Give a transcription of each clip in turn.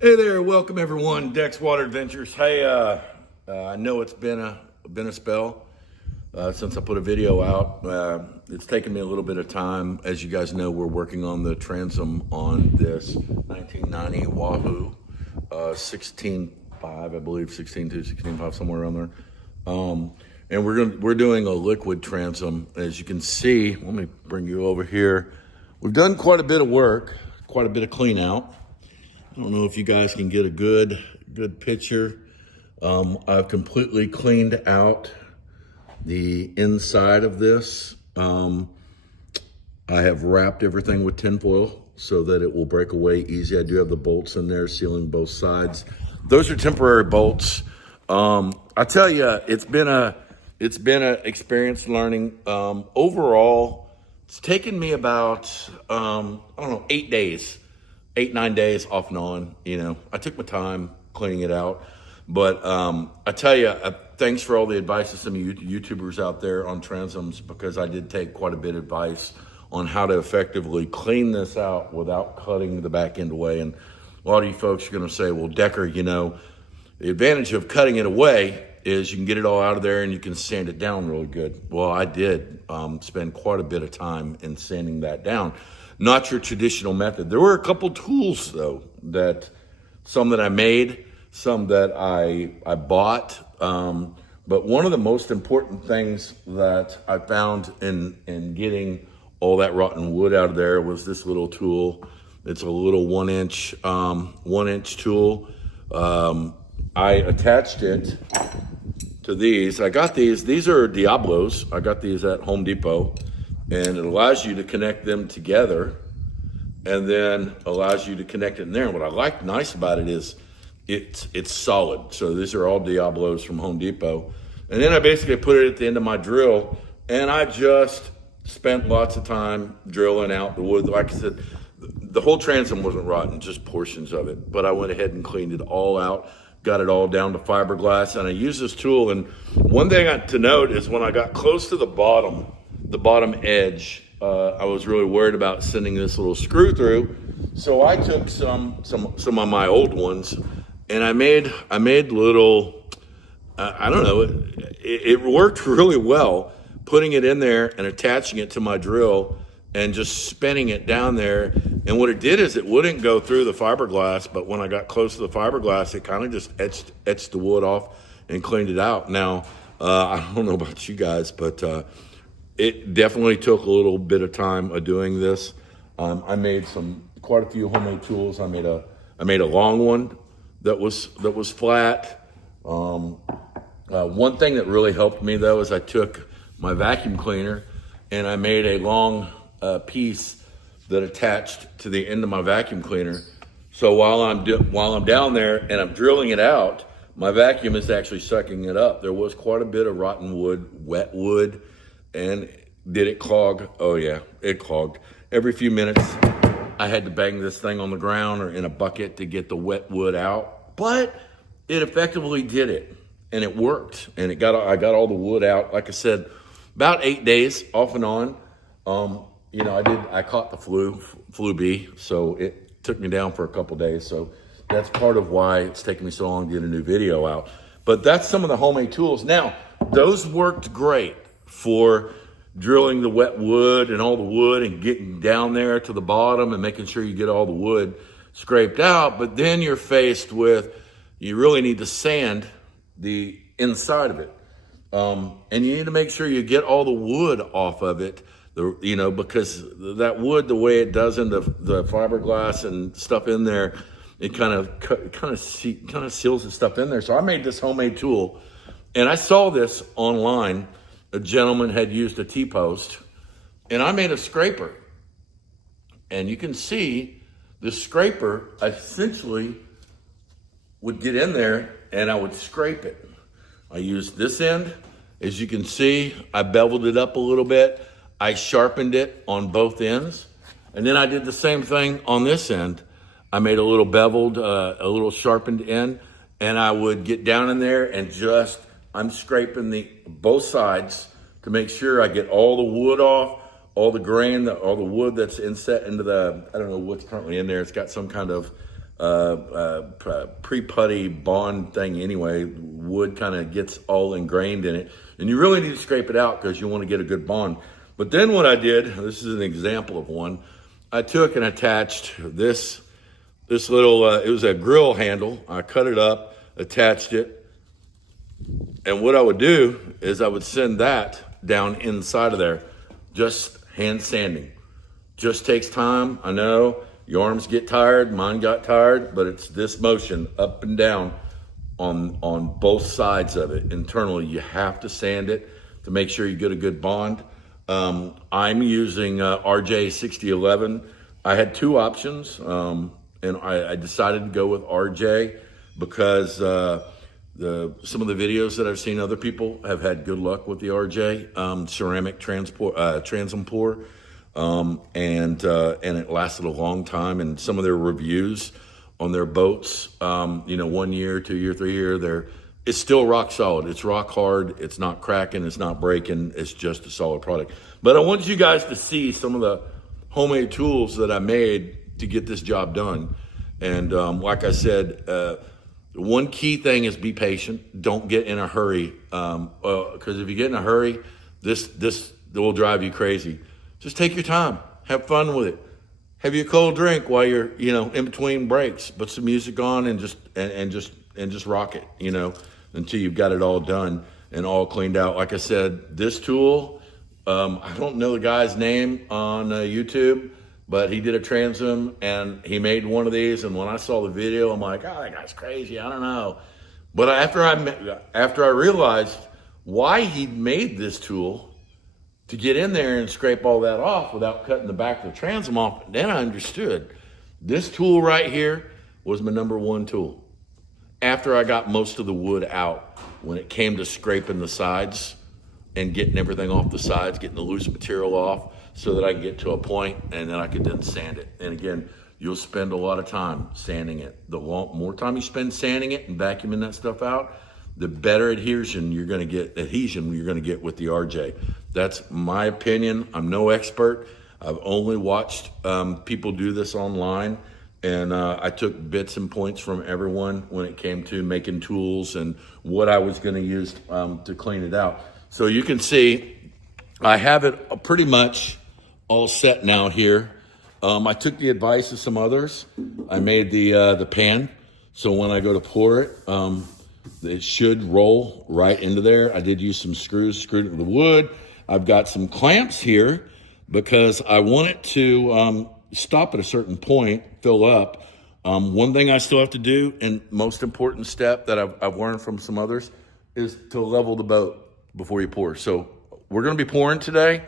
Hey there, welcome everyone, Dex Water Adventures. Hey, I know it's been a spell since I put a video out. It's taken me a little bit of time. As you guys know, we're working on the transom on this 1990 Wahoo 16.5, I believe 16.2, 16.5, somewhere around there. And we're doing a liquid transom. As you can see, let me bring you over here. We've done quite a bit of work, quite a bit of clean out. I don't know if you guys can get a good picture. I've completely cleaned out the inside of this. I have wrapped everything with tinfoil so that it will break away easy. I do have the bolts in there sealing both sides. Those are temporary bolts. I tell you, it's been a experience learning. Overall, it's taken me about I don't know, 8 days. 8, 9 days off and on. I took my time cleaning it out, but I tell you, thanks for all the advice of some of you YouTubers out there on transoms, because I did take quite a bit of advice on how to effectively clean this out without cutting the back end away. And a lot of you folks are going to say, well, Decker, the advantage of cutting it away is you can get it all out of there and you can sand it down really good. Well, I did spend quite a bit of time in sanding that down. Not your traditional method. There were a couple tools though, some that I made, some that I bought. But one of the most important things that I found in getting all that rotten wood out of there was this little tool. It's a little 1-inch tool. I attached it to these. I got these are Diablos. I got these at Home Depot. And it allows you to connect them together, and then allows you to connect it in there. And what I like nice about it is it's solid. So these are all Diablos from Home Depot. And then I basically put it at the end of my drill, and I just spent lots of time drilling out the wood. Like I said, the whole transom wasn't rotten, just portions of it. But I went ahead and cleaned it all out, got it all down to fiberglass, and I used this tool. And one thing to note is when I got close to the bottom edge, I was really worried about sending this little screw through. So I took some of my old ones, and I made little, I don't know, it worked really well, putting it in there and attaching it to my drill and just spinning it down there. And what it did is it wouldn't go through the fiberglass, but when I got close to the fiberglass, it kind of just etched the wood off and cleaned it out. Now, I don't know about you guys, but it definitely took a little bit of time of doing this. I made quite a few homemade tools. I made a long one that was flat. One thing that really helped me though is I took my vacuum cleaner and I made a long piece that attached to the end of my vacuum cleaner. So while I'm down there and I'm drilling it out, my vacuum is actually sucking it up. There was quite a bit of rotten wood, wet wood. And did it clog? Oh yeah, it clogged. Every few minutes, I had to bang this thing on the ground or in a bucket to get the wet wood out. But it effectively did it, and it worked. And I got all the wood out. Like I said, about 8 days off and on. I caught the flu bee, so it took me down for a couple days. So that's part of why it's taken me so long to get a new video out. But that's some of the homemade tools. Now, those worked great for drilling the wet wood and all the wood and getting down there to the bottom and making sure you get all the wood scraped out. But then you're faced with, you really need to sand the inside of it. And you need to make sure you get all the wood off of it, because that wood, the way it does in the fiberglass and stuff in there, it kind of seals the stuff in there. So I made this homemade tool, and I saw this online. A gentleman had used a T-post, and I made a scraper. And you can see the scraper essentially would get in there and I would scrape it. I used this end. As you can see, I beveled it up a little bit. I sharpened it on both ends. And then I did the same thing on this end. I made a little beveled, a little sharpened end, and I would get down in there and I'm scraping both sides to make sure I get all the wood off, all the grain, all the wood that's inset into I don't know what's currently in there. It's got some kind of pre-putty bond thing anyway. Wood kind of gets all ingrained in it, and you really need to scrape it out because you want to get a good bond. But then what I did, this is an example of one, I took and attached this little, it was a grill handle. I cut it up, attached it, and what I would do is I would send that down inside of there, just hand sanding. Just takes time, I know. Your arms get tired, mine got tired, but it's this motion up and down on both sides of it. Internally, you have to sand it to make sure you get a good bond. I'm using Arjay 6011. I had two options, and I decided to go with Arjay because some of the videos that I've seen, other people have had good luck with the Arjay ceramic transom pour. And it lasted a long time. And some of their reviews on their boats, 1 year, 2 year, 3 year, it's still rock solid. It's rock hard. It's not cracking. It's not breaking. It's just a solid product. But I want you guys to see some of the homemade tools that I made to get this job done. And like I said, one key thing is be patient. Don't get in a hurry. Because if you get in a hurry, this will drive you crazy. Just take your time, have fun with it. Have you a cold drink while you're, in between breaks. Put some music on and just rock it, until you've got it all done and all cleaned out. Like I said, this tool, I don't know the guy's name on YouTube, but he did a transom and he made one of these. And when I saw the video, I'm like, oh, that guy's crazy. I don't know. But after I realized why he made this tool, to get in there and scrape all that off without cutting the back of the transom off, then I understood. This tool right here was my number one tool. After I got most of the wood out, when it came to scraping the sides and getting everything off the sides, getting the loose material off so that I could get to a point and then I could then sand it. And again, you'll spend a lot of time sanding it. The more time you spend sanding it and vacuuming that stuff out, the better adhesion you're going to get with the Arjay. That's my opinion. I'm no expert. I've only watched people do this online, and I took bits and points from everyone when it came to making tools and what I was going to use to clean it out. So you can see I have it pretty much all set now here. I took the advice of some others. I made the pan, so when I go to pour it, it should roll right into there. I did use some screws, screwed into the wood. I've got some clamps here because I want it to stop at a certain point, fill up. One thing I still have to do, and most important step that I've learned from some others, is to level the boat before you pour. So we're going to be pouring today,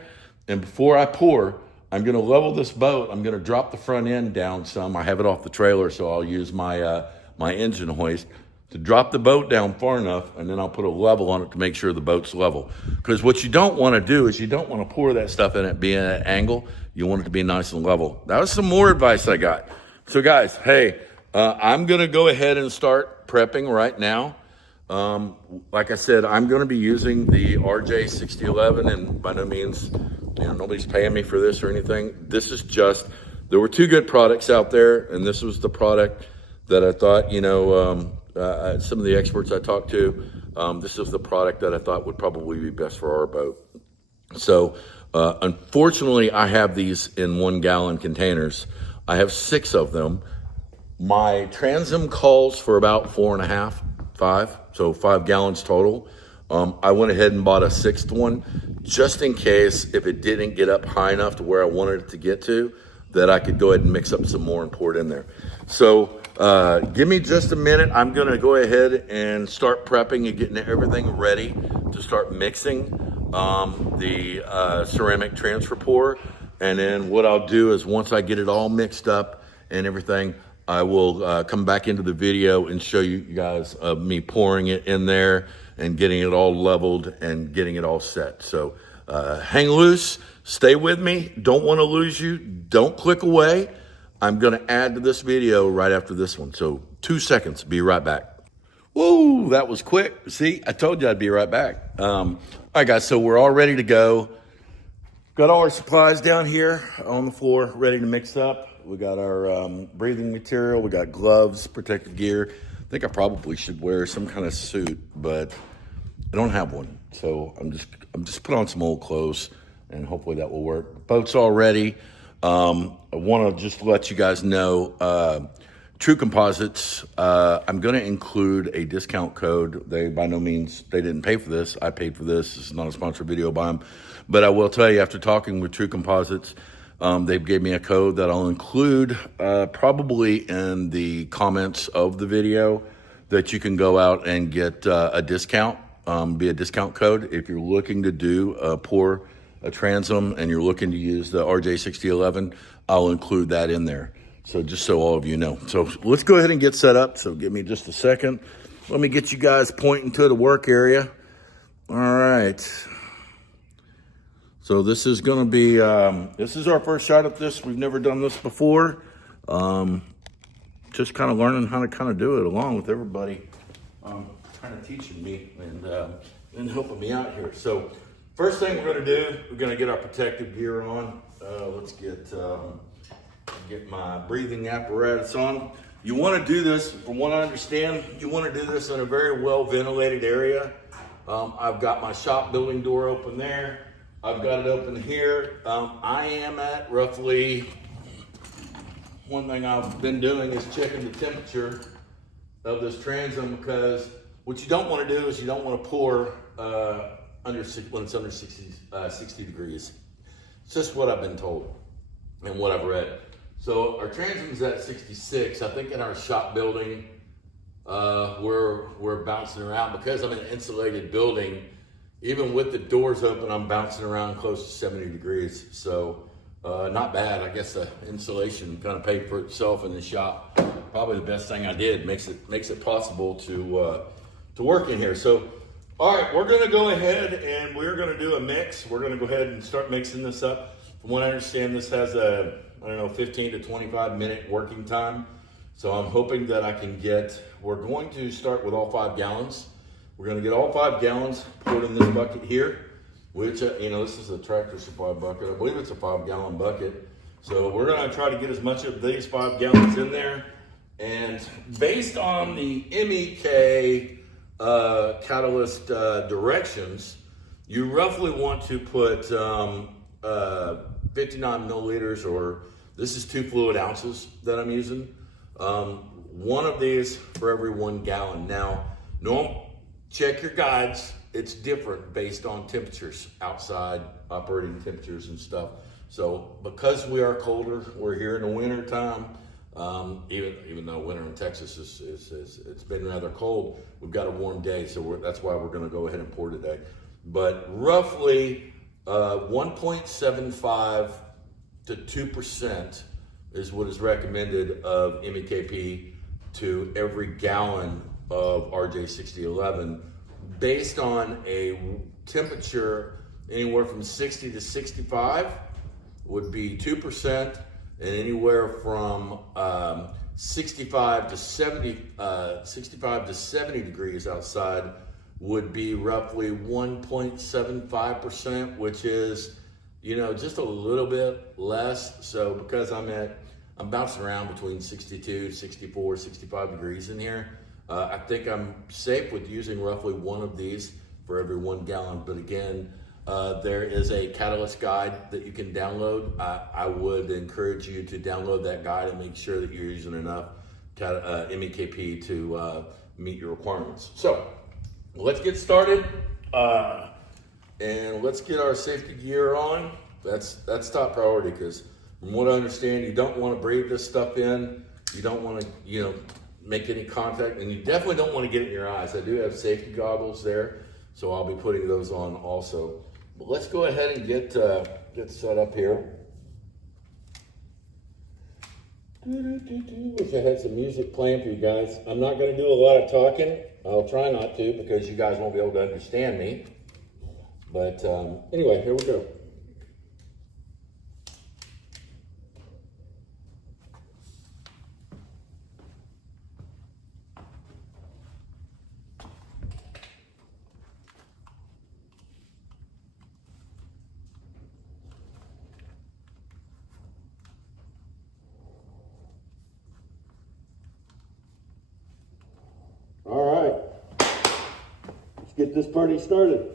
and before I pour, I'm going to level this boat. I'm going to drop the front end down some. I have it off the trailer, so I'll use my my engine hoist to drop the boat down far enough, and then I'll put a level on it to make sure the boat's level. Because what you don't want to do is you don't want to pour that stuff in it being at an angle. You want it to be nice and level. That was some more advice I got. So guys, hey, I'm going to go ahead and start prepping right now. Like I said, I'm going to be using the Arjay 6011, and by no means, nobody's paying me for this or anything. This is just, there were two good products out there, and this was the product that I thought, some of the experts I talked to, this is the product that I thought would probably be best for our boat. So unfortunately, I have these in 1 gallon containers. I have 6 of them. My transom calls for about 4.5, 5, so 5 gallons total. I went ahead and bought a 6th one just in case if it didn't get up high enough to where I wanted it to get to, that I could go ahead and mix up some more and pour it in there. So give me just a minute. I'm going to go ahead and start prepping and getting everything ready to start mixing the ceramic transfer pour. And then what I'll do is once I get it all mixed up and everything, I will come back into the video and show you guys me pouring it in there and getting it all leveled and getting it all set. So hang loose, stay with me. Don't want to lose you. Don't click away. I'm going to add to this video right after this one. So 2 seconds, be right back. Whoa, that was quick. See, I told you I'd be right back. All right, guys, so we're all ready to go. Got all our supplies down here on the floor, ready to mix up. We got our breathing material. We got gloves, protective gear. I think I probably should wear some kind of suit, but I don't have one. So I'm just put on some old clothes, and hopefully that will work. Boat's all ready. I want to just let you guys know, True Composites, I'm going to include a discount code. They, by no means, they didn't pay for this. I paid for this. This is not a sponsored video by them. But I will tell you, after talking with True Composites, they gave me a code that I'll include probably in the comments of the video, that you can go out and get a discount, be a discount code. If you're looking to do a transom and you're looking to use the Arjay 6011, I'll include that in there. So just so all of you know. So let's go ahead and get set up. So give me just a second. Let me get you guys pointing to the work area. All right. So this is going to be, this is our first shot at this. We've never done this before. Just kind of learning how to kind of do it along with everybody kind of teaching me and helping me out here. So first thing we're going to do, we're going to get our protective gear on. Let's get my breathing apparatus on. You want to do this, from what I understand, you want to do this in a very well ventilated area. I've got my shop building door open there. I've got it open here. I am at roughly, one thing I've been doing is checking the temperature of this transom, because what you don't want to do is you don't want to pour when it's under 60 degrees. It's just what I've been told and what I've read. So our transom's at 66. I think in our shop building, we're bouncing around, because I'm in an insulated building. Even with the doors open, I'm bouncing around close to 70 degrees. So not bad. I guess the insulation kind of paid for itself in the shop. Probably the best thing I did. Makes it possible to work in here. So all right, we're going to go ahead and we're going to do a mix. We're going to go ahead and start mixing this up. From what I understand, this has a 15 to 25 minute working time. So I'm hoping that I can we're going to start with all 5 gallons. We're going to get all 5 gallons poured in this bucket here, which, this is a Tractor Supply bucket. I believe it's a 5-gallon bucket. So we're going to try to get as much of these 5 gallons in there. And based on the MEK catalyst directions, you roughly want to put 59 milliliters, or this is 2 fluid ounces that I'm using. One of these for every 1 gallon. Now, check your guides. It's different based on temperatures, outside operating temperatures and stuff. So because we are colder, we're here in the winter time. Even though winter in Texas it's been rather cold, we've got a warm day, so that's why we're going to go ahead and pour today. But roughly 1.75 to 2% is what is recommended of MEKP to every gallon of Arjay 6011, based on a temperature anywhere from 60 to 65 would be 2%, and anywhere from 65 to 70 degrees outside would be roughly 1.75%, which is, just a little bit less. So because I'm bouncing around between 62, 64, 65 degrees in here, I think I'm safe with using roughly 1 of these for every 1 gallon. But again, there is a catalyst guide that you can download. I would encourage you to download that guide and make sure that you're using enough MEKP to meet your requirements. So let's get started, and let's get our safety gear on. That's top priority, because from what I understand, you don't want to breathe this stuff in. You don't want to, make any contact, and you definitely don't want to get it in your eyes. I do have safety goggles there, so I'll be putting those on also. But let's go ahead and get set up here. Wish I had some music playing for you guys. I'm not going to do a lot of talking. I'll try not to, because you guys won't be able to understand me. But anyway, here we go. get this party started.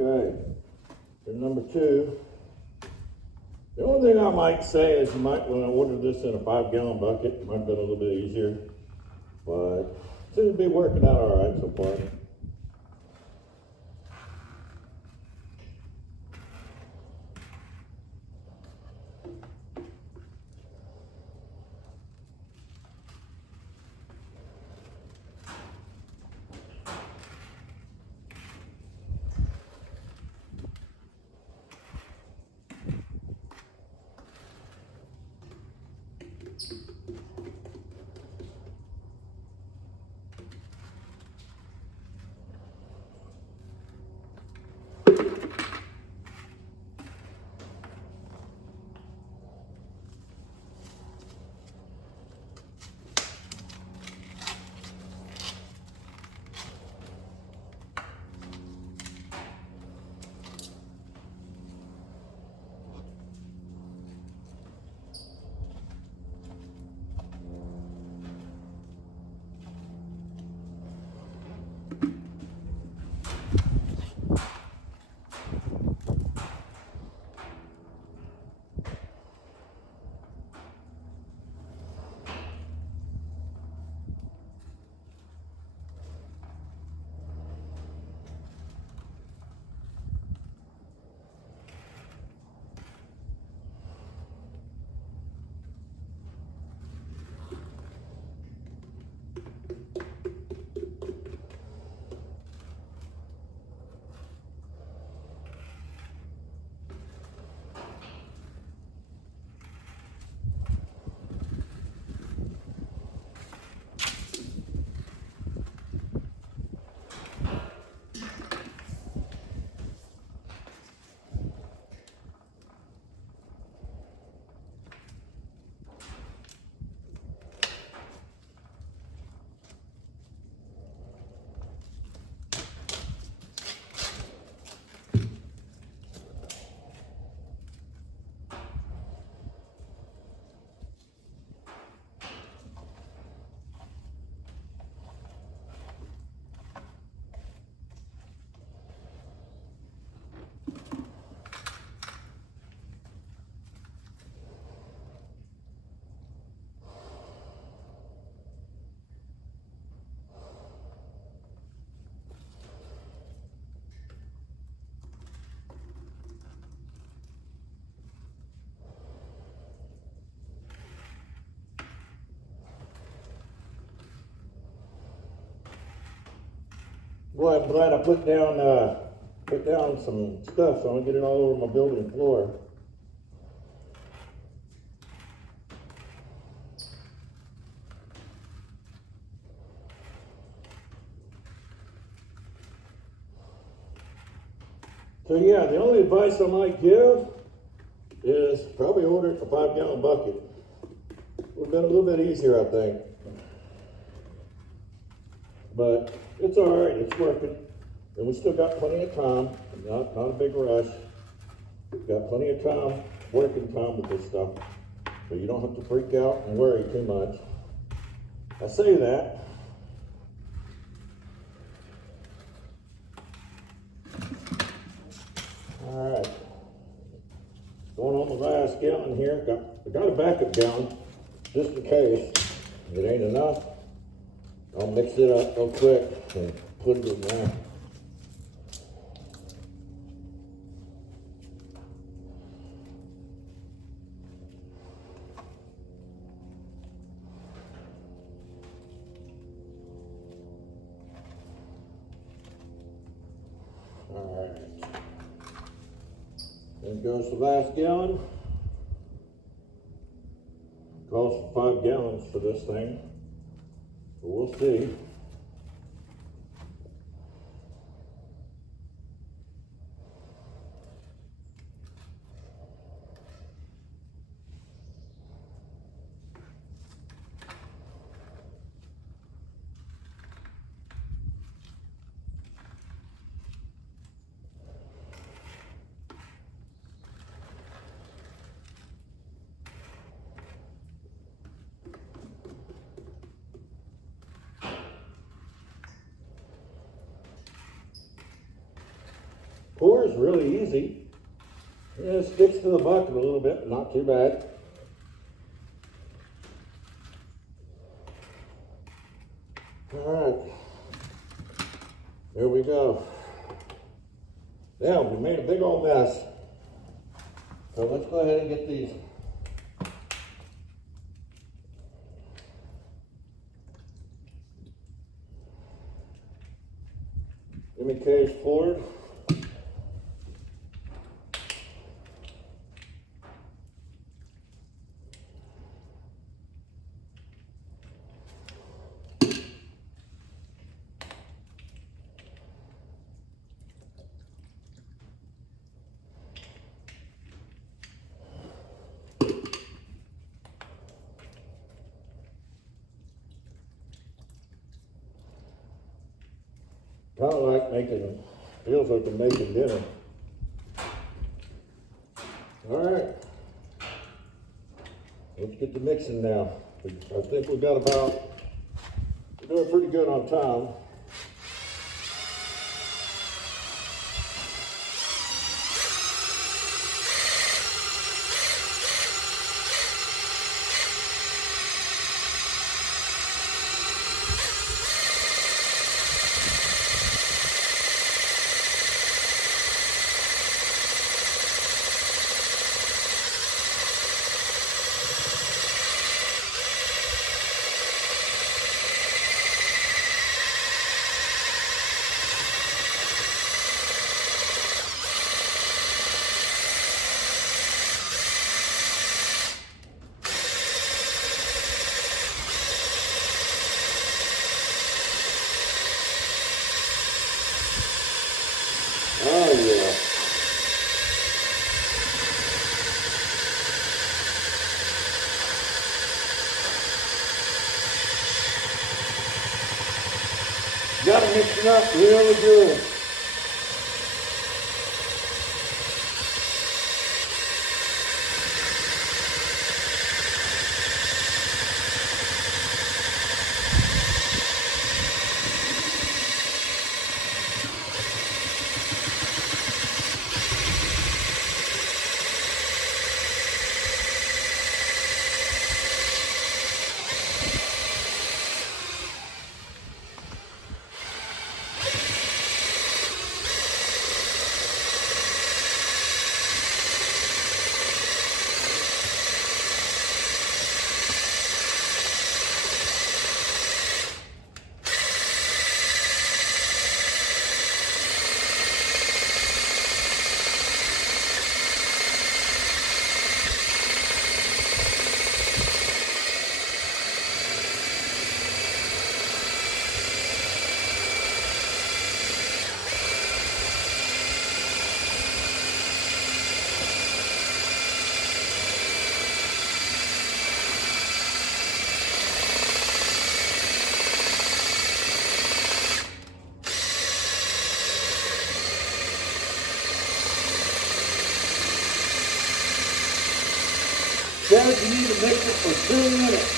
Okay, for number 2, the only thing I might say is you might want to order this in a 5-gallon bucket. It might have been a little bit easier, but seems to be working out all right so far. Boy, I'm glad I put down some stuff so I don't get it all over my building floor. So yeah, the only advice I might give is probably order a 5-gallon bucket. Would have been a little bit easier, I think. But it's all right, it's working. And we still got plenty of time, not a big rush. Got plenty of time, working time with this stuff. So you don't have to freak out and worry too much. I say that. All right. Going on the last gallon here. I got a backup gallon just in case. If it ain't enough, I'll mix it up real quick and put it in there. All right. Then goes the last gallon. Calls for 5 gallons for this thing. But we'll see. Pour is really easy. It sticks to the bucket a little bit, not too bad. All right, there we go. Now we made a big old mess. So let's go ahead and get these. Cage forward. Kind of like making, feels like I'm making dinner. All right, let's get the mixing now. I think we've got about, we're doing pretty good on time. Oh yeah. Gotta mix it up really good. says you need to mix it for 2 minutes.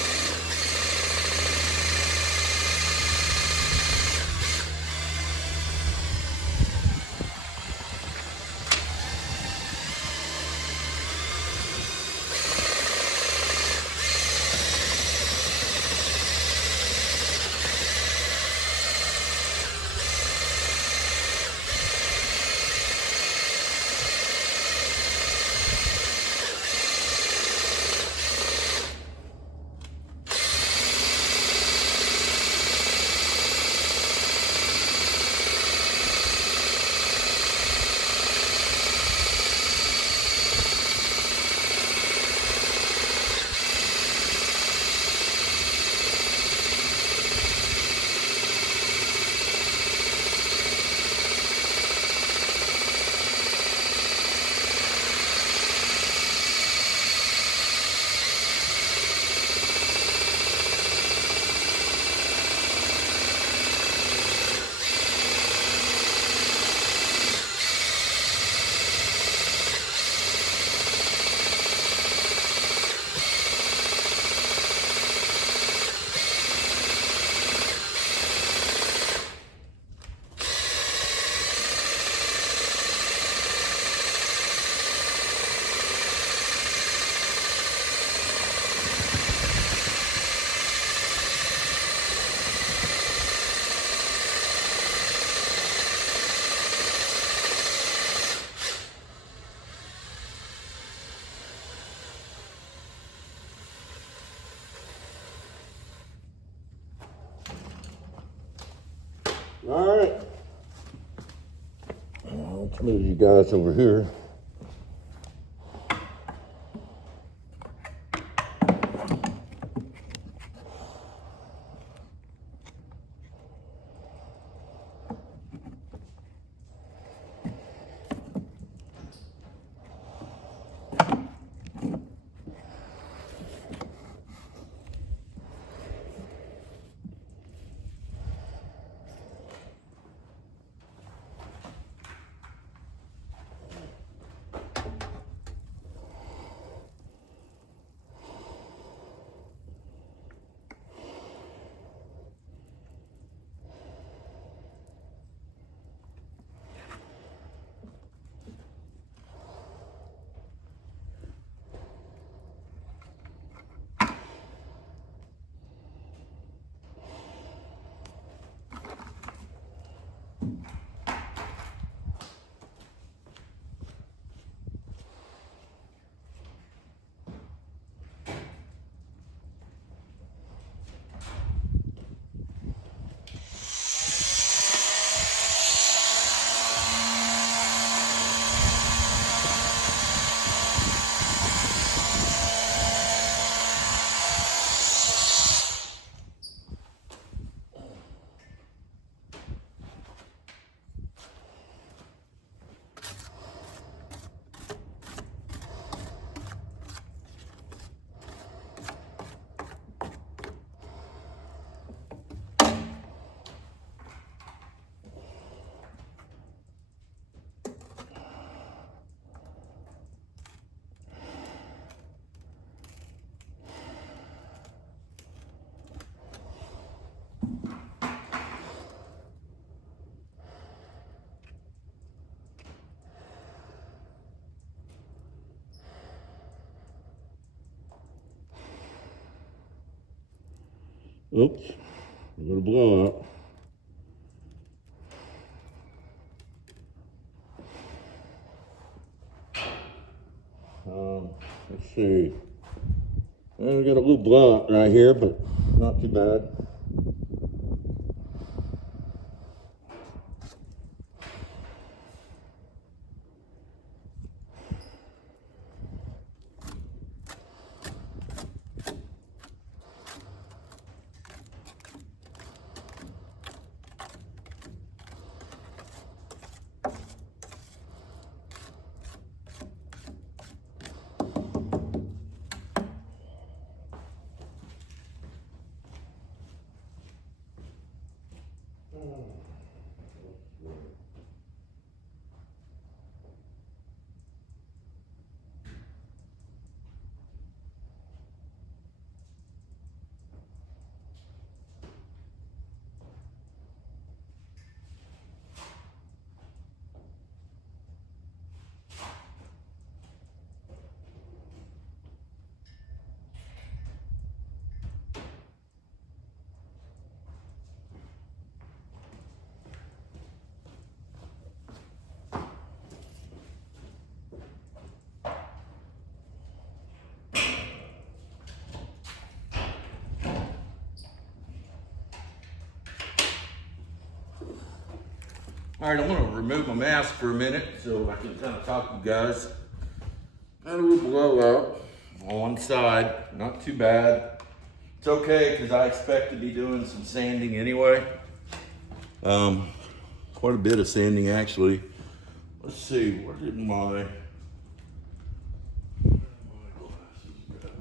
All right. Let's move you guys over here. Oops, a little blowout. Let's see. Well, we got a little blowout right here, but not too bad. All right, I'm gonna remove my mask for a minute so I can kind of talk to you guys. Got a little blowout on one side, not too bad. It's okay, because I expect to be doing some sanding anyway. Quite a bit of sanding actually. Let's see, where did my glasses go?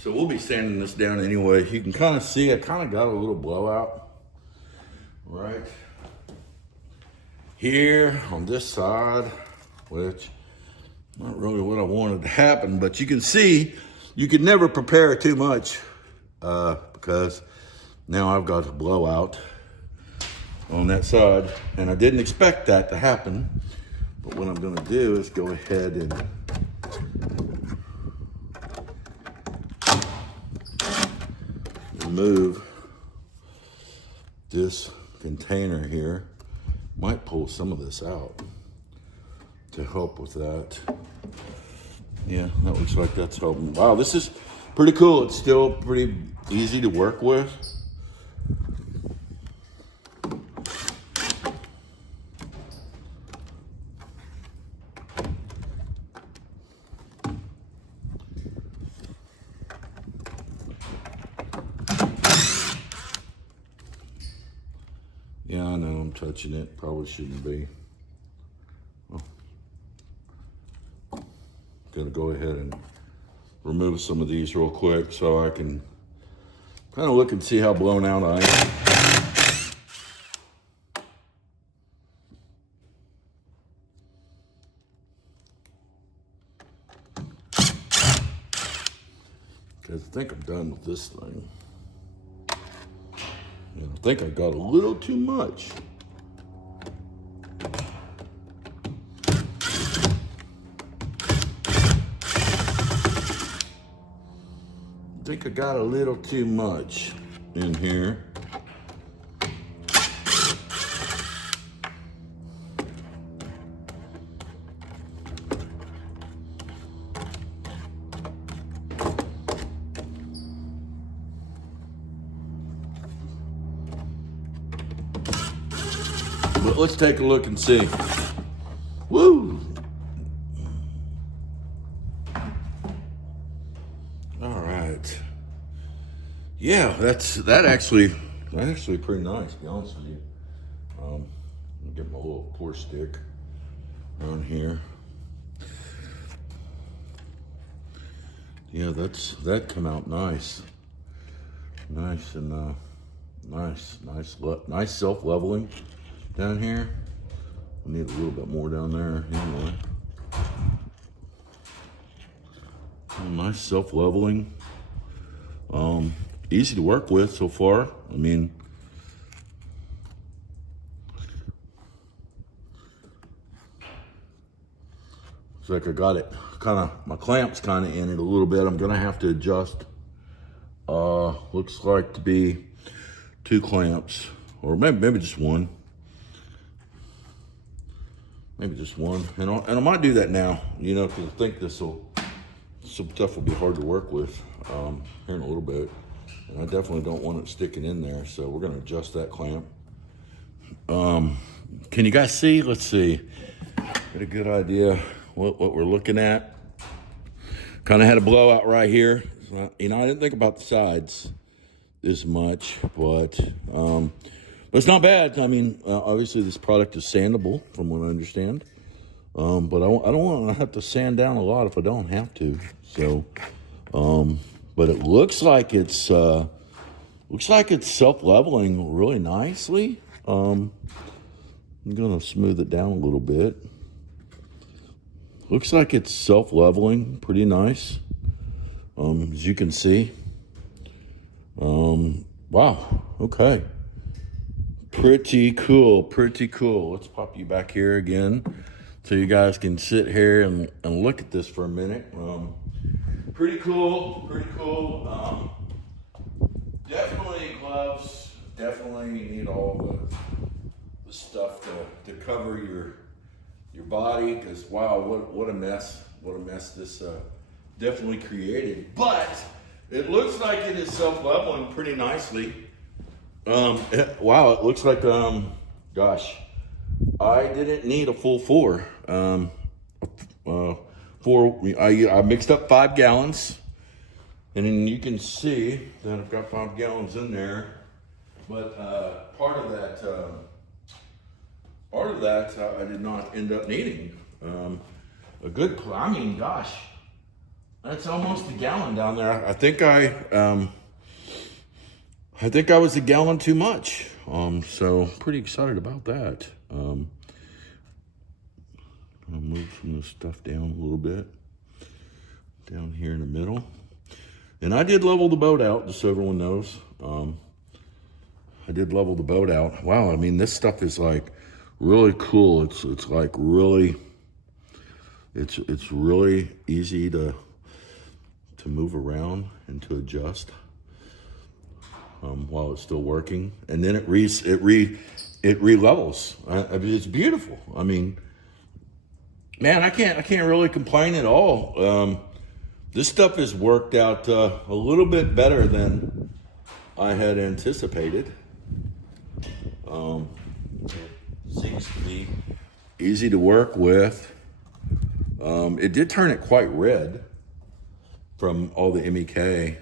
So we'll be sanding this down anyway. You can kind of see I kind of got a little blowout right here on this side, which not really what I wanted to happen, but you can see you can never prepare too much because now I've got a blowout on that side, and I didn't expect that to happen. But what I'm gonna do is go ahead and remove this container here. Might pull some of this out to help with that. Yeah, that looks like that's helping. Wow, this is pretty cool. It's still pretty easy to work with. Yeah, I know I'm touching it. Probably shouldn't be. Gonna go ahead and remove some of these real quick so I can kind of look and see how blown out I am. Because I think I'm done with this thing. And I think I got a little too much. I think I got a little too much in here. But let's take a look and see. Woo! All right. Yeah, that's actually pretty nice, to be honest with you. I'll get my little pour stick on here. Yeah, that come out nice. Nice and nice self-leveling down here. We need a little bit more down there anyway. Nice self-leveling. Easy to work with so far. I mean, it's like I got it my clamps kind of in it a little bit. I'm gonna have to adjust. Looks like to be 2 clamps, or maybe just one. Maybe just one, and I might do that now, you know, because I think some stuff will be hard to work with here in a little bit, and I definitely don't want it sticking in there, so we're gonna adjust that clamp. Can you guys see? Let's see. Get a good idea what we're looking at. Kind of had a blowout right here. You know, I didn't think about the sides as much, but it's not bad. I mean, obviously this product is sandable, from what I understand. But I don't want to have to sand down a lot if I don't have to. So, but it looks like it's self-leveling really nicely. I'm gonna smooth it down a little bit. Looks like it's self-leveling pretty nice, as you can see. Wow, okay. Pretty cool. Let's pop you back here again so you guys can sit here and look at this for a minute. Pretty cool. Definitely gloves. Definitely you need all the stuff to cover your body, because wow, what a mess definitely created, but it looks like it is self-leveling pretty nicely. Wow, it looks like, gosh, I didn't need a full four. I mixed up 5 gallons, and then you can see that I've got 5 gallons in there. But part of that, I did not end up needing. A good, I mean, gosh, that's almost a gallon down there. I think I was a gallon too much. So pretty excited about that. I'll move some of this stuff down a little bit, down here in the middle. And I did level the boat out, just so everyone knows. I did level the boat out. Wow, I mean, this stuff is like really cool. It's like really, it's really easy to move around and to adjust while it's still working. And then it re-levels. I mean, it's beautiful. I mean, man, I can't really complain at all. This stuff has worked out a little bit better than I had anticipated. Seems to be easy to work with. It did turn it quite red from all the MEK.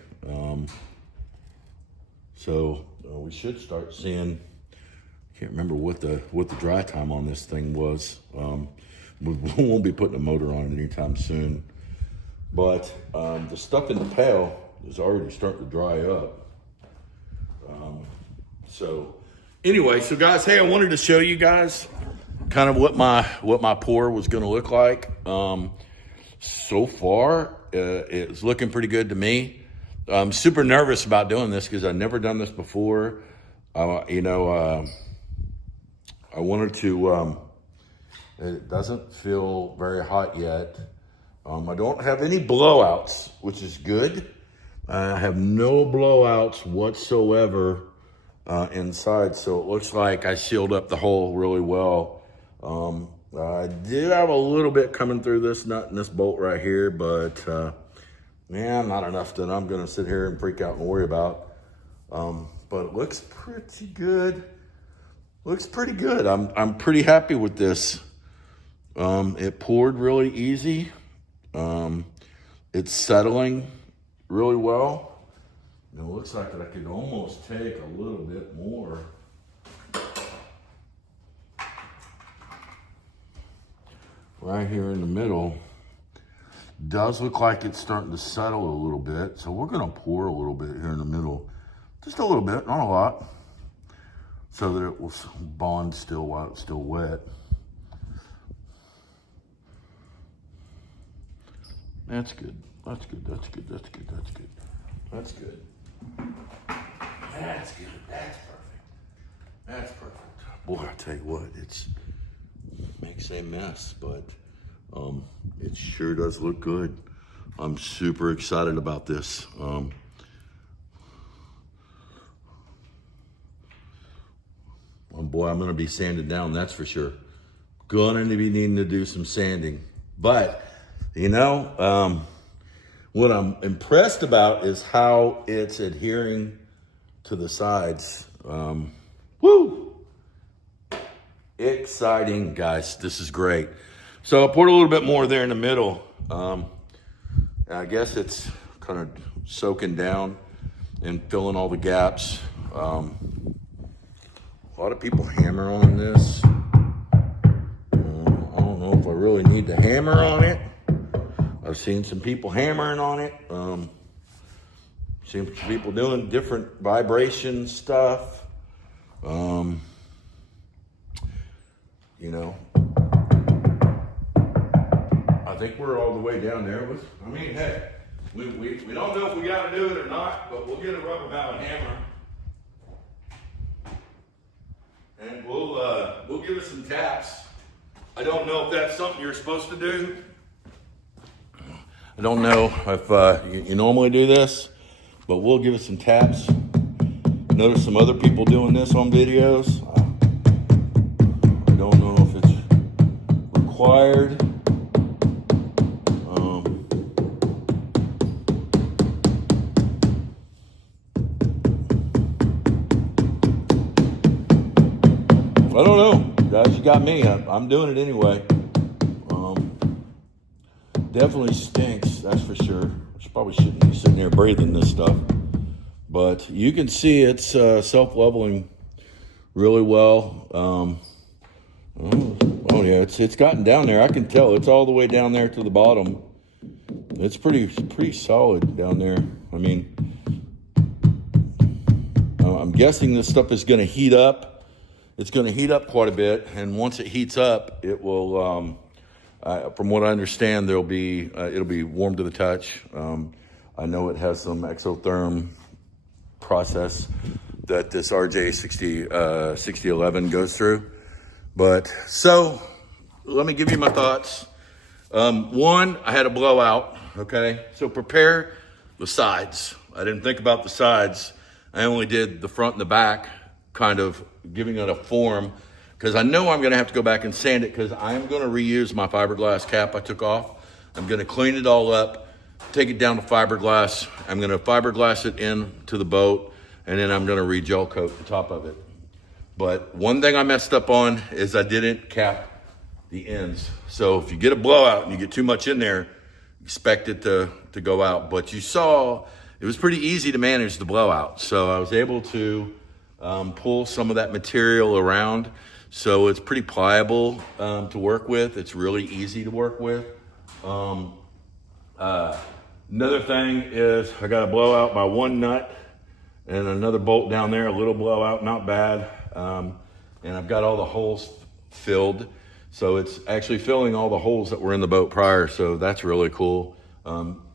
So we should start seeing, I can't remember what the dry time on this thing was. We won't be putting a motor on it anytime soon. But the stuff in the pail is already starting to dry up. So anyway, so guys, hey, I wanted to show you guys kind of what my pour was going to look like. So far, it's looking pretty good to me. I'm super nervous about doing this because I've never done this before. I wanted to. It doesn't feel very hot yet. I don't have any blowouts, which is good. I have no blowouts whatsoever inside, so it looks like I sealed up the hole really well. I did have a little bit coming through this nut and this bolt right here, but not enough that I'm gonna sit here and freak out and worry about. But it looks pretty good. Looks pretty good. I'm pretty happy with this. It poured really easy. It's settling really well. And it looks like that I could almost take a little bit more. Right here in the middle. Does look like it's starting to settle a little bit. So we're gonna pour a little bit here in the middle. Just a little bit, not a lot. So that it will bond still while it's still wet. That's good. That's good. That's good. That's good. That's good. That's good. That's good. That's perfect. That's perfect. Boy, I tell you what, it makes a mess, but it sure does look good. I'm super excited about this. Oh boy, I'm gonna be sanded down, that's for sure. Gonna be needing to do some sanding, but what I'm impressed about is how it's adhering to the sides. Woo! Exciting, guys. This is great. So I poured a little bit more there in the middle. I guess it's kind of soaking down and filling all the gaps. A lot of people hammer on this. I don't know if I really need to hammer on it. I've seen some people hammering on it. Seen some people doing different vibration stuff. I think we're all the way down there. Hey, we don't know if we got to do it or not, but we'll get a rubber mallet hammer. And we'll give it some taps. I don't know if that's something you're supposed to do. I don't know if you normally do this, but we'll give it some taps. Notice some other people doing this on videos. I don't know if it's required. I don't know, guys. You got me. I'm doing it anyway. Definitely stinks, that's for sure. Probably shouldn't be sitting here breathing this stuff. But you can see it's self-leveling really well. Oh yeah, it's gotten down there. I can tell it's all the way down there to the bottom. It's pretty solid down there. I mean, I'm guessing this stuff is going to heat up. It's going to heat up quite a bit, and once it heats up, it will. From what I understand, it'll be warm to the touch. I know it has some exotherm process that this Arjay 6011 goes through. But so let me give you my thoughts. One, I had a blowout. Okay, so prepare the sides. I didn't think about the sides. I only did the front and the back, kind of giving it a form, because I know I'm going to have to go back and sand it, because I'm going to reuse my fiberglass cap I took off. I'm going to clean it all up, take it down to fiberglass. I'm going to fiberglass it into the boat, and then I'm going to re-gel coat the top of it. But one thing I messed up on is I didn't cap the ends. So if you get a blowout and you get too much in there, expect it to go out. But you saw it was pretty easy to manage the blowout. So I was able to pull some of that material around. So it's pretty pliable to work with. It's really easy to work with. Another thing is I got a blowout by one nut and another bolt down there, a little blowout, not bad. And I've got all the holes filled. So it's actually filling all the holes that were in the boat prior. So that's really cool.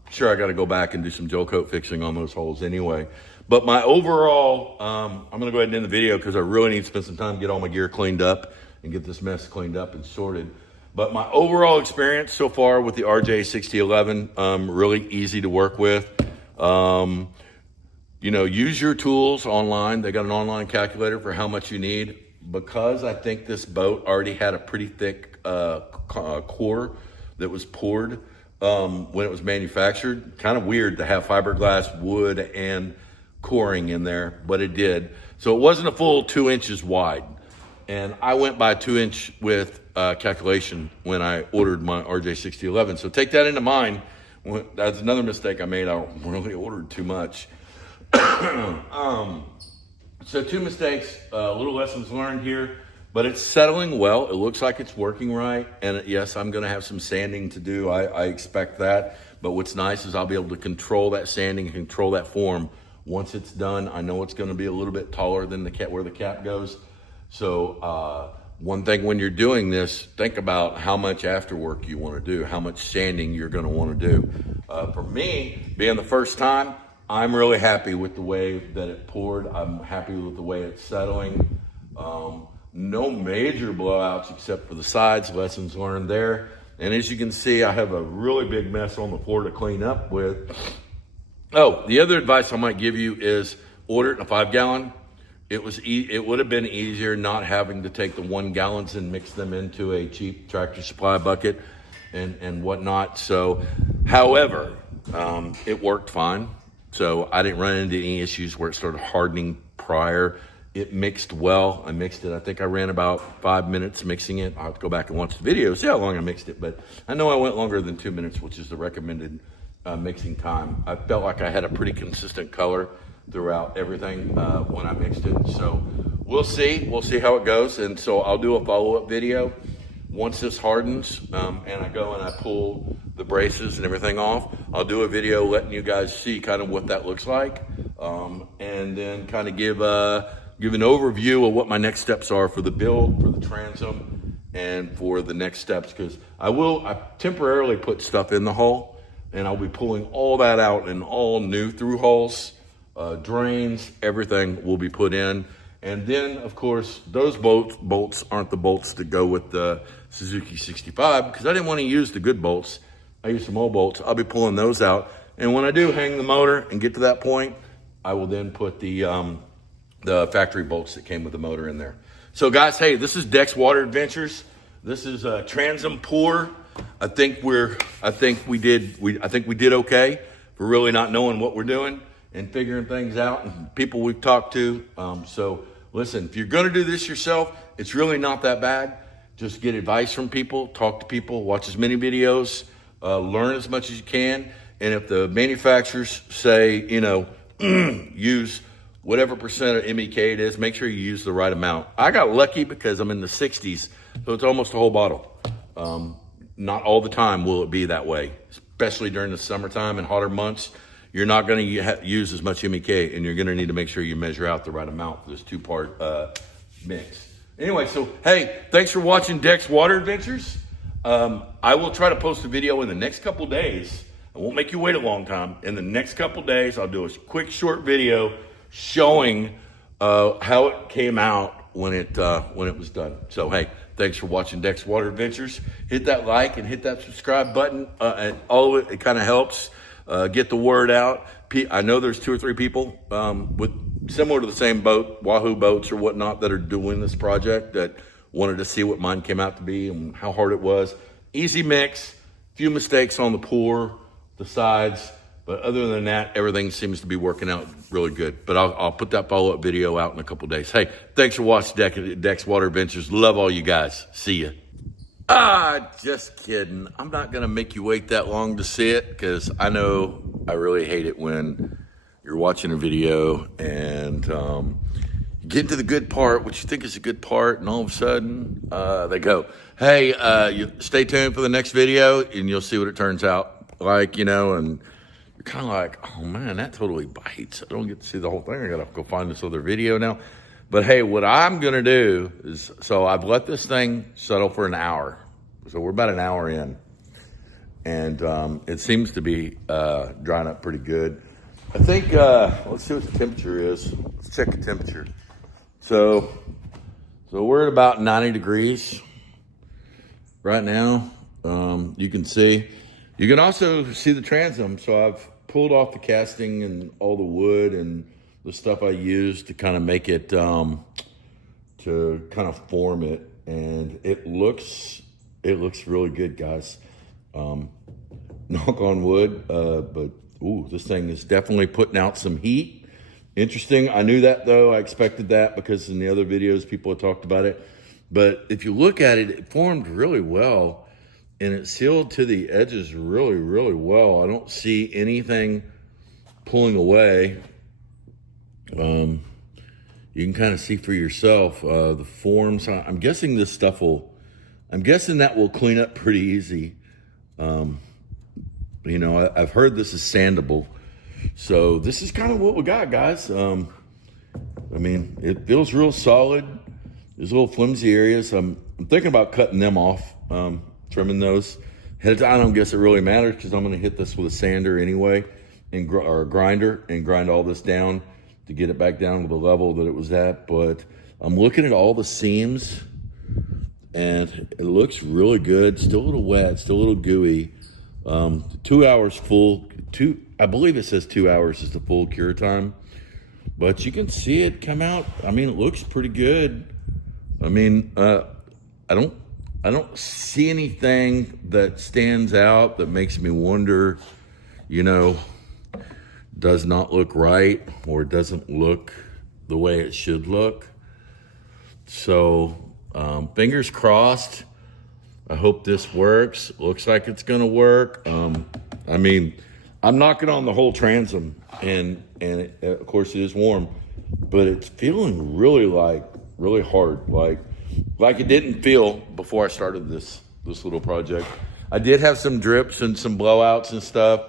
Sure, I got to go back and do some gel coat fixing on those holes anyway. But my overall, I'm going to go ahead and end the video because I really need to spend some time to get all my gear cleaned up and get this mess cleaned up and sorted. But my overall experience so far with the Arjay 6011, really easy to work with. Use your tools online. They got an online calculator for how much you need. Because I think this boat already had a pretty thick core that was poured when it was manufactured. Kind of weird to have fiberglass, wood, and coring in there, but it did. So it wasn't a full 2 inches wide. And I went by 2-inch width calculation when I ordered my Arjay 6011. So take that into mind. That's another mistake I made. I really ordered too much. So 2 mistakes, little lessons learned here, but it's settling well. It looks like it's working right. And yes, I'm going to have some sanding to do. I expect that. But what's nice is I'll be able to control that sanding, control that form. Once it's done, I know it's going to be a little bit taller than the cap, where the cap goes. So one thing when you're doing this, think about how much afterwork you want to do, how much sanding you're going to want to do. For me, being the first time, I'm really happy with the way that it poured. I'm happy with the way it's settling. No major blowouts except for the sides, lessons learned there. And as you can see, I have a really big mess on the floor to clean up with. Oh, the other advice I might give you is order it in a 5-gallon. It would have been easier not having to take the 1 gallons and mix them into a cheap Tractor Supply bucket and whatnot. So, however, it worked fine. So I didn't run into any issues where it started hardening prior. It mixed well. I mixed it. I think I ran about 5 minutes mixing it. I'll have to go back and watch the video, see how long I mixed it. But I know I went longer than 2 minutes, which is the recommended mixing time. I felt like I had a pretty consistent color throughout everything when I mixed it. So we'll see. We'll see how it goes. And so I'll do a follow-up video once this hardens and I go and I pull the braces and everything off. I'll do a video letting you guys see kind of what that looks like, and then kind of give an overview of what my next steps are for the build, for the transom, and for the next steps, because I temporarily put stuff in the hull, and I'll be pulling all that out and all new through hulls, drains, everything will be put in. And then, of course, those bolts aren't the bolts that go with the Suzuki 65, because I didn't want to use the good bolts. I used some old bolts. I'll be pulling those out. And when I do hang the motor and get to that point, I will then put the factory bolts that came with the motor in there. So guys, hey, this is Dex Water Adventures. This is a transom pour. I think we did okay for really not knowing what we're doing and figuring things out, and people we've talked to. So listen, if you're going to do this yourself, it's really not that bad. Just get advice from people, talk to people, watch as many videos, learn as much as you can. And if the manufacturers say, you know, use whatever percent of MEK it is, make sure you use the right amount. I got lucky because I'm in the 60s, so it's almost a whole bottle. Not all the time will it be that way, especially during the summertime and hotter months. You're not going to use as much MEK, and you're going to need to make sure you measure out the right amount for this 2-part mix. Anyway, so hey, thanks for watching Dex Water Adventures. I will try to post a video in the next couple days. I won't make you wait a long time. In the next couple days, I'll do a quick short video showing how it came out when it was done. So hey, thanks for watching Dex Water Adventures. Hit that like and hit that subscribe button. And all of it kind of helps get the word out. I know there's 2 or 3 people with similar to the same boat, Wahoo boats or whatnot, that are doing this project that wanted to see what mine came out to be and how hard it was. Easy mix, few mistakes on the pour, the sides, but other than that, everything seems to be working out really good. But I'll put that follow-up video out in a couple days. Hey, thanks for watching Dex Water Adventures. Love all you guys. See ya. Just kidding. I'm not going to make you wait that long to see it, because I know I really hate it when you're watching a video and you get into the good part, what you think is a good part, and all of a sudden they go, hey, you stay tuned for the next video, and you'll see what it turns out like, you know, and you're kind of like, oh man, that totally bites. I don't get to see the whole thing. I got to go find this other video now. But hey, what I'm going to do is, so I've let this thing settle for an hour. So we're about an hour in. And it seems to be drying up pretty good. I think, let's see what the temperature is. Let's check the temperature. So we're at about 90 degrees right now. You can see. You can also see the transom. So I've pulled off the casting and all the wood and the stuff I used to kind of make it, to kind of form it. And it looks really good, guys. Knock on wood, but ooh, this thing is definitely putting out some heat. Interesting. I knew that though. I expected that because in the other videos people have talked about it. But if you look at it, it formed really well. And it sealed to the edges really, really well. I don't see anything pulling away. You can kind of see for yourself the forms. I'm guessing this stuff I'm guessing that will clean up pretty easy. You know, I've heard this is sandable. So this is kind of what we got, guys. I mean, it feels real solid. There's little flimsy areas. I'm thinking about cutting them off. Trimming those. I don't guess it really matters because I'm going to hit this with a sander anyway, or a grinder, and grind all this down to get it back down to the level that it was at. But I'm looking at all the seams, and it looks really good. Still a little wet, still a little gooey. 2 hours full. I believe it says 2 hours is the full cure time, but you can see it come out. I mean, it looks pretty good. I mean, I don't see anything that stands out that makes me wonder, you know, does not look right or doesn't look the way it should look. So fingers crossed. I hope this works. Looks like it's going to work. I mean, I'm knocking on the whole transom, and of course it is warm, but it's feeling really hard, like it didn't feel before I started this little project. I did have some drips and some blowouts and stuff.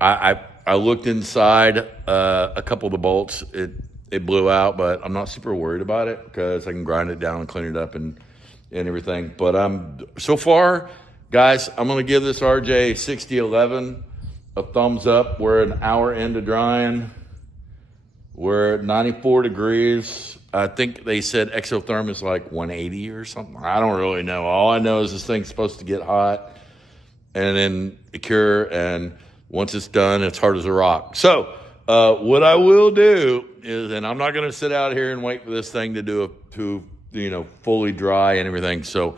I looked inside a couple of the bolts. It blew out, but I'm not super worried about it because I can grind it down and clean it up and everything. But so far, guys, I'm gonna give this Arjay 6011 a thumbs up. We're an hour into drying. We're at 94 degrees. I think they said exotherm is like 180 or something. I don't really know. All I know is this thing's supposed to get hot and then cure, and once it's done, it's hard as a rock. So what I will do is, and I'm not going to sit out here and wait for this thing to fully dry and everything. So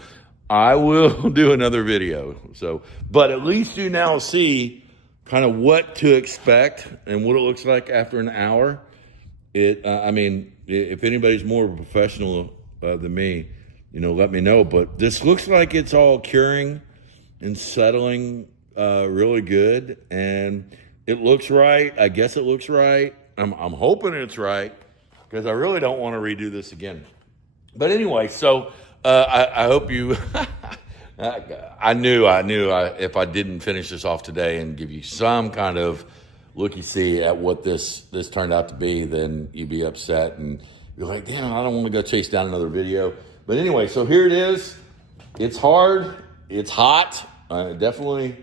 I will do another video. So, but at least you now see kind of what to expect and what it looks like after an hour. I mean, if anybody's more of a professional than me, let me know. But this looks like it's all curing and settling really good, and it looks right. I guess it looks right. I'm hoping it's right, because I really don't want to redo this again. But anyway, so I hope you. I knew if I didn't finish this off today and give you some kind of looky-see at what this turned out to be, then you'd be upset and you're like, damn, I don't want to go chase down another video. But anyway, so here it is. It's hard. It's hot. Definitely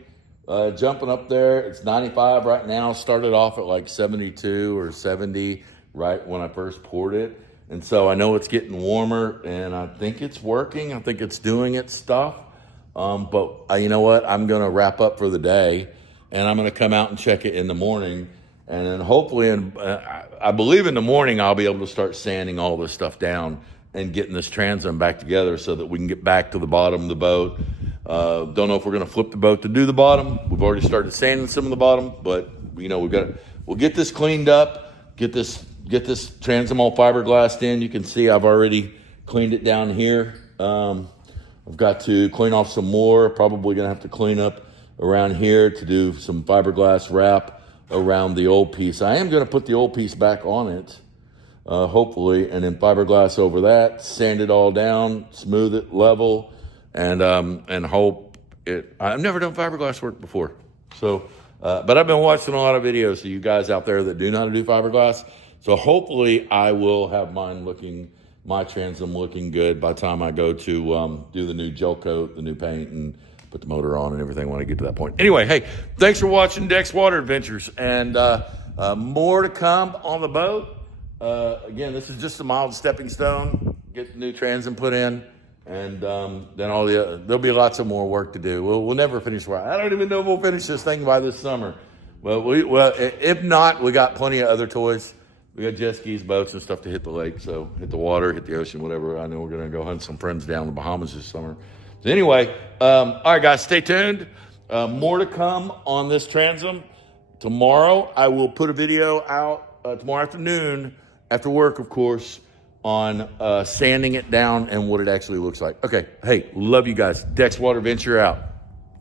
jumping up there. It's 95 right now. Started off at like 72 or 70 right when I first poured it. And so I know it's getting warmer, and I think it's working. I think it's doing its stuff. But you know what? I'm going to wrap up for the day, and I'm going to come out and check it in the morning. And then hopefully, I believe in the morning, I'll be able to start sanding all this stuff down and getting this transom back together so that we can get back to the bottom of the boat. Don't know if we're going to flip the boat to do the bottom. We've already started sanding some of the bottom, but we'll get this cleaned up, get this transom all fiberglassed in. You can see I've already cleaned it down here. I've got to clean off some more. Probably going to have to clean up around here to do some fiberglass wrap around the old piece. I am going to put the old piece back on it, hopefully, and then fiberglass over that, sand it all down, smooth it, level, and hope it. I've never done fiberglass work before, so but I've been watching a lot of videos of you guys out there that do know how to do fiberglass. So hopefully I will have my transom looking good by the time I go to do the new gel coat, the new paint, and put the motor on and everything when I get to that point. Anyway, hey, thanks for watching Dex Water Adventures, and more to come on the boat. Again, this is just a mild stepping stone. Get the new transom put in, and then there'll be lots of more work to do. We'll never finish work. I don't even know if we'll finish this thing by this summer. Well, if not, we got plenty of other toys. We got jet skis, boats, and stuff to hit the lake. So hit the water, hit the ocean, whatever. I know we're going to go hunt some friends down in the Bahamas this summer. So anyway, all right, guys, stay tuned. More to come on this transom. Tomorrow, I will put a video out tomorrow afternoon, after work, of course, on sanding it down and what it actually looks like. Okay, hey, love you guys. Dex Water Venture out.